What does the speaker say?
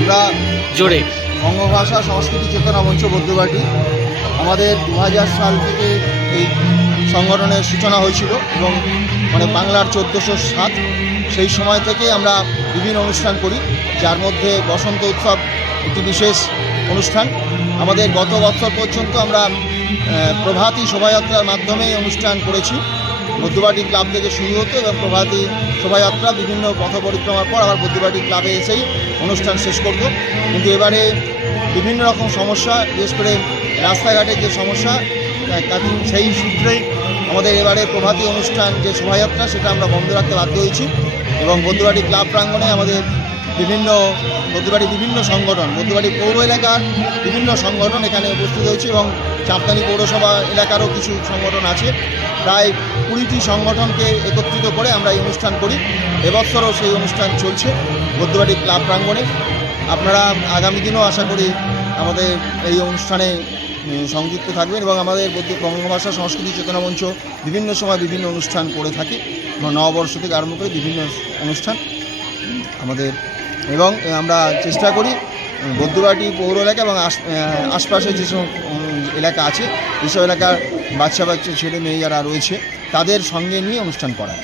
আমরা জোরে। বঙ্গভাষা সংস্কৃতি চেতনা মঞ্চ বৌদ্ধবাটি আমাদের দু হাজার সাল থেকে এই সংগঠনের সূচনা হয়েছিল এবং মানে বাংলার চোদ্দোশো সাত সেই সময় থেকে আমরা বিভিন্ন অনুষ্ঠান করি যার মধ্যে বসন্ত উৎসব একটি বিশেষ অনুষ্ঠান। আমাদের গত বছর পর্যন্ত আমরা প্রভাতী শোভাযাত্রার মাধ্যমে অনুষ্ঠান করেছি। বৌদ্ধবাটি ক্লাব থেকে শুরু হতো এবং প্রভাতী শোভাযাত্রা, বিভিন্ন পথ পরিক্রমার পর আবার বৌদ্ধবাটি ক্লাবে এসেই অনুষ্ঠান শেষ করত কিন্তু এবারে বিভিন্ন রকম সমস্যা, বিশেষ করে রাস্তাঘাটের যে সমস্যা সেই সূত্রেই আমাদের এবারে প্রভাতী অনুষ্ঠান যে শোভাযাত্রা, সেটা আমরা বন্ধ রাখতে বাধ্য হয়েছি এবং বন্ধুবাটি ক্লাব প্রাঙ্গণে আমাদের বিভিন্ন বৌদ্ধবাড়ি বিভিন্ন সংগঠন বৌদ্ধবাড়ি পৌর এলাকার বিভিন্ন সংগঠন এখানে উপস্থিত হয়েছে এবং চাঁদদানি পৌরসভা এলাকারও কিছু সংগঠন আছে। প্রায় কুড়িটি সংগঠনকে একত্রিত করে আমরা এই অনুষ্ঠান করি। এবছরও সেই অনুষ্ঠান চলছে বৌদ্ধবাড়ি ক্লাব প্রাঙ্গণে। আপনারা আগামী দিনও আশা করি আমাদের এই অনুষ্ঠানে সংযুক্ত থাকবেন এবং আমাদের বৌদ্ধ বঙ্গভাষা সংস্কৃতি চেতনা মঞ্চ বিভিন্ন সময় বিভিন্ন অনুষ্ঠান করে থাকে নববর্ষ থেকে আরম্ভ করে বিভিন্ন অনুষ্ঠান। আমাদের এবং আমরা চেষ্টা করি উম, পৌর এলাকা এবং আশ- আশপাশে যেসব এলাকা আছে এসব এলাকার বাচ্চা বাচ্চা ছেলে মেয়ে যারা রয়েছে তাদের সঙ্গে নিয়ে অনুষ্ঠান করা।